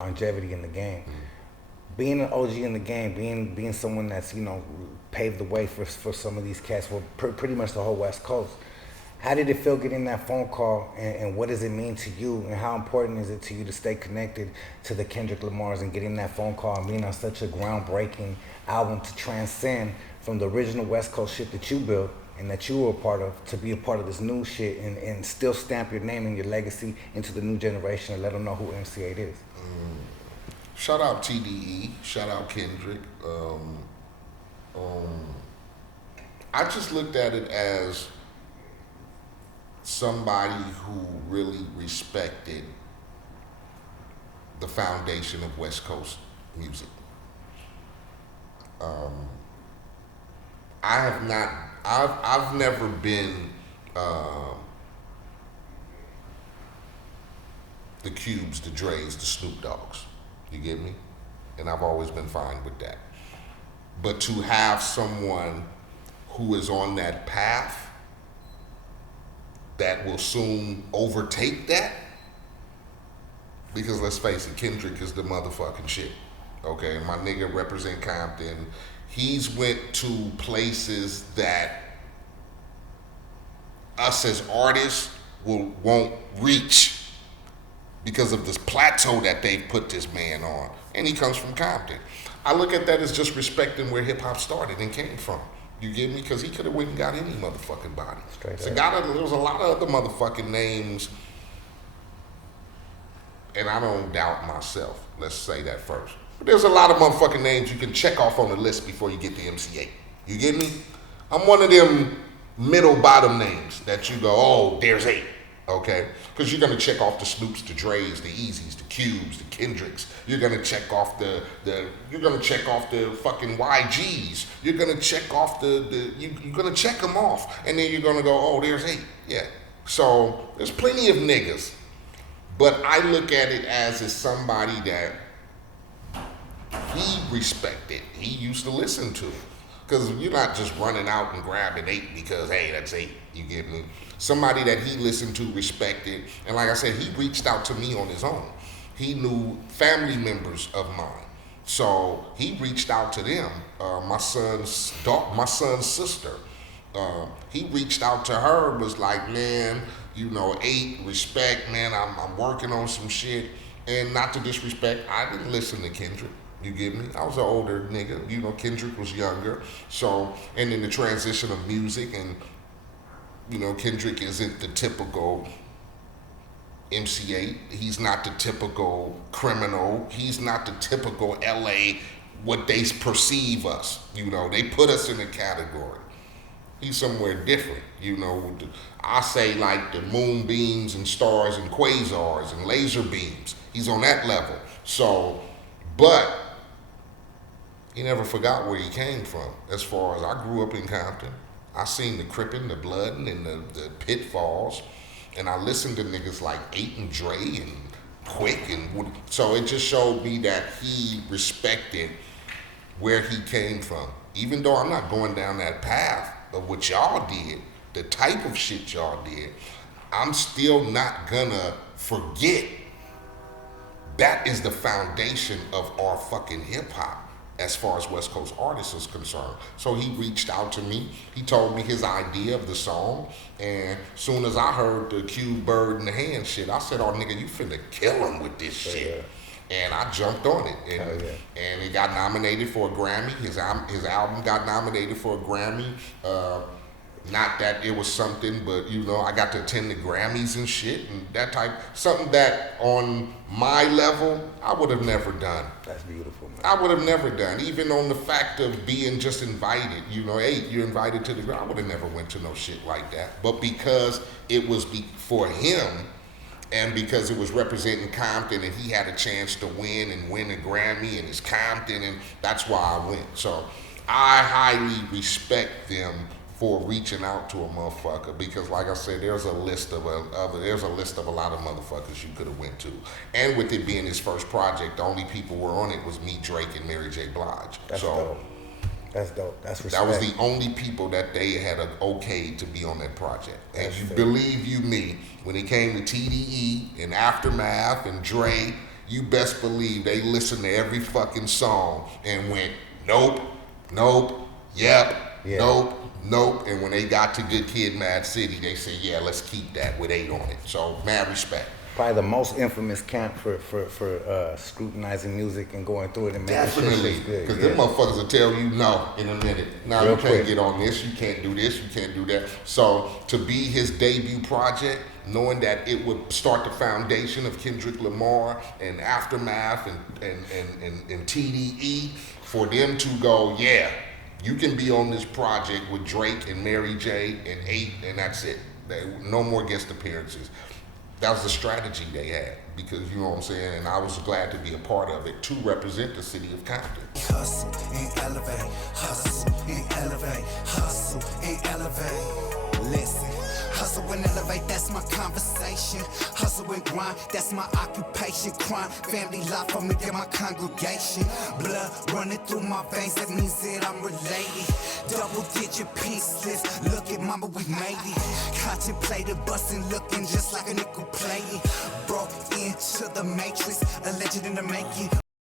longevity in the game. Being an OG in the game, being someone that's paved the way for some of these cats, for pretty much the whole West Coast. How did it feel getting that phone call, and what does it mean to you, and how important is it to you to stay connected to the Kendrick Lamars and getting that phone call and being on such a groundbreaking album to transcend from the original West Coast shit that you built and that you were a part of to be a part of this new shit and still stamp your name and your legacy into the new generation and let them know who MC8 is? Shout out TDE, shout out Kendrick. I just looked at it as somebody who really respected the foundation of West Coast music. I've never been the Cubes, the Dre's, the Snoop Dogs. You get me? And I've always been fine with that. But to have someone who is on that path that will soon overtake that, because let's face it, Kendrick is the motherfucking shit. Okay, my nigga represent Compton. He's went to places that us as artists won't reach because of this plateau that they've put this man on. And he comes from Compton. I look at that as just respecting where hip hop started and came from. You get me? Because he could have went and got any motherfucking body. There was a lot of other motherfucking names, and I don't doubt myself. Let's say that first. But there's a lot of motherfucking names you can check off on the list before you get to MC8. You get me? I'm one of them middle bottom names that you go, oh, there's 8. Okay, because you're gonna check off the Snoops, the Dre's, the Easies, the Cubes, the Kendricks. You're gonna check off you're gonna check off the fucking YGs. You're gonna check off you're gonna check them off, and then you're gonna go, oh, there's 8. Yeah. So there's plenty of niggas, but I look at it as somebody that he respected. He used to listen to. Because you're not just running out and grabbing 8 because, hey, that's 8. You get me? Somebody that he listened to, respected. And like I said, he reached out to me on his own. He knew family members of mine. So he reached out to them. My son's sister. He reached out to her, was like, man, 8, respect, man, I'm working on some shit. And not to disrespect, I didn't listen to Kendrick. You get me? I was an older nigga. Kendrick was younger. So, and in the transition of music, and, Kendrick isn't the typical MC8. He's not the typical criminal. He's not the typical LA, what they perceive us. They put us in a category. He's somewhere different. I say like the moonbeams and stars and quasars and laser beams. He's on that level. So, but he never forgot where he came from. As far as I grew up in Compton, I seen the crippin', the bloodin', and the pitfalls, and I listened to niggas like Eiht and Dre and Quick, and so it just showed me that he respected where he came from. Even though I'm not going down that path of what y'all did, the type of shit y'all did, I'm still not gonna forget that is the foundation of our fucking hip hop as far as West Coast artists is concerned. So he reached out to me. He told me his idea of the song. And soon as I heard the Cube Bird in the Hand shit, I said, oh, nigga, you finna kill him with this shit. And I jumped on it. And it got nominated for a Grammy. His album got nominated for a Grammy. Not that it was something, but I got to attend the Grammys and shit and that type. Something that on my level, I would have never done. That's beautiful, man. I would have never done. Even on the fact of being just invited, hey, you're invited to the Grammy. I would have never went to no shit like that. But because it was for him, and because it was representing Compton and he had a chance to win a Grammy and it's Compton, and that's why I went. So I highly respect them for reaching out to a motherfucker, because like I said, there's a list of a lot of motherfuckers you could have went to. And with it being his first project, the only people were on it was me, Drake, and Mary J. Blige. That's dope. That's dope. That's respect. That was the only people that they had an okay to be on that project. And believe you me, when it came to TDE and Aftermath and Dre you best believe they listened to every fucking song and went, nope, nope, yep, Yeah. nope. And when they got to Good Kid, Mad City, they said, yeah, let's keep that with Eiht on it. So, mad respect. Probably the most infamous camp for scrutinizing music and going through it and making Definitely, shit good. because them motherfuckers will tell you no in a minute. Now Real you can't quick. get on this, you can't do this, you can't do that. So to be his debut project, knowing that it would start the foundation of Kendrick Lamar and Aftermath and TDE, for them to go, yeah, you can be on this project with Drake and Mary J and Eiht, and that's it. No more guest appearances. That was the strategy they had, because you know what I'm saying, and I was glad to be a part of it to represent the city of Compton. Hustle and elevate, hustle and elevate, hustle and elevate. Listen, hustle and elevate, that's my conversation. Hustle and grind, that's my occupation. Crime, family life, for me and my congregation. Blood running through my veins, that means that I'm related. Double digit pieces, look at mama, we made it. Contemplated busting, looking just like a nickel playing. Broke into the matrix, a legend in the making.